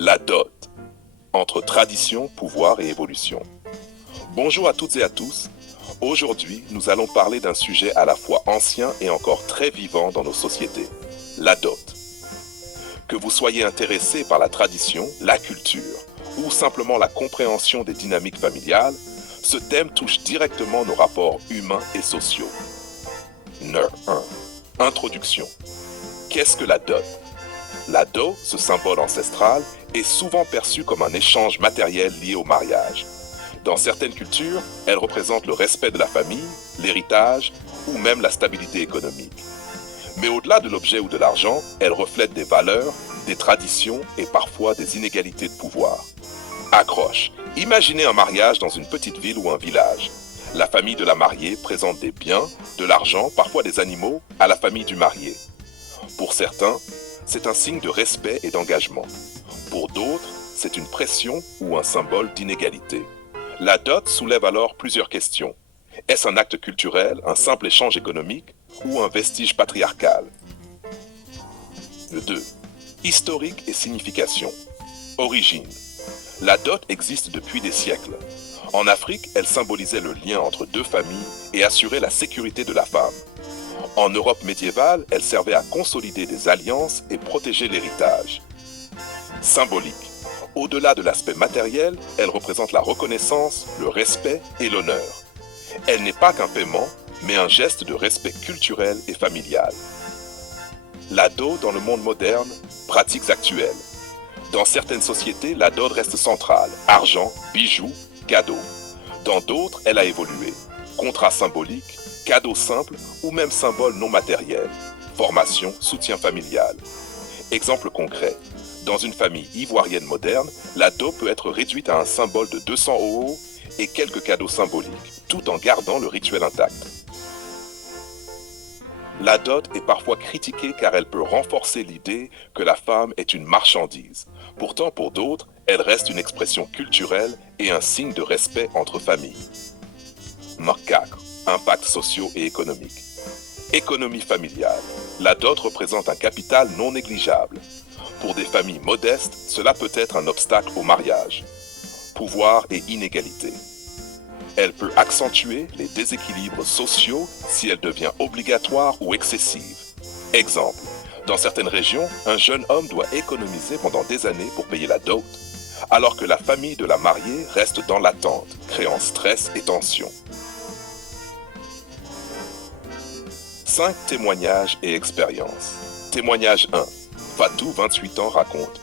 La dot, entre tradition, pouvoir et évolution. Bonjour à toutes et à tous. Aujourd'hui, nous allons parler d'un sujet à la fois ancien et encore très vivant dans nos sociétés, la dot. Que vous soyez intéressé par la tradition, la culture ou simplement la compréhension des dynamiques familiales, ce thème touche directement nos rapports humains et sociaux. Nœud 1. Introduction. Qu'est-ce que la dot? La dot, ce symbole ancestral, est souvent perçue comme un échange matériel lié au mariage. Dans certaines cultures, elle représente le respect de la famille, l'héritage ou même la stabilité économique. Mais au-delà de l'objet ou de l'argent, elle reflète des valeurs, des traditions et parfois des inégalités de pouvoir. Accroche. Imaginez un mariage dans une petite ville ou un village. La famille de la mariée présente des biens, de l'argent, parfois des animaux, à la famille du marié. Pour certains, c'est un signe de respect et d'engagement. Pour d'autres, c'est une pression ou un symbole d'inégalité. La dot soulève alors plusieurs questions. Est-ce un acte culturel, un simple échange économique ou un vestige patriarcal? 2. Historique et signification. Origine. La dot existe depuis des siècles. En Afrique, elle symbolisait le lien entre deux familles et assurait la sécurité de la femme. En Europe médiévale, elle servait à consolider des alliances et protéger l'héritage. Symbolique. Au-delà de l'aspect matériel, elle représente la reconnaissance, le respect et l'honneur. Elle n'est pas qu'un paiement, mais un geste de respect culturel et familial. La dot dans le monde moderne, pratiques actuelles. Dans certaines sociétés, la dot reste centrale, argent, bijoux, cadeaux. Dans d'autres, elle a évolué. Contrat symbolique, cadeaux simples ou même symboles non matériels. Formation, soutien familial. Exemple concret. Dans une famille ivoirienne moderne, la dot peut être réduite à un symbole de 200 euros et quelques cadeaux symboliques, tout en gardant le rituel intact. La dot est parfois critiquée car elle peut renforcer l'idée que la femme est une marchandise. Pourtant, pour d'autres, elle reste une expression culturelle et un signe de respect entre familles. Marque 4. Impacts sociaux et économiques. Économie familiale. La dot représente un capital non négligeable. Pour des familles modestes, cela peut être un obstacle au mariage. Pouvoir et inégalité. Elle peut accentuer les déséquilibres sociaux si elle devient obligatoire ou excessive. Exemple, dans certaines régions, un jeune homme doit économiser pendant des années pour payer la dot, alors que la famille de la mariée reste dans l'attente, créant stress et tension. 5 témoignages et expériences. Témoignage 1. Fatou, 28 ans, raconte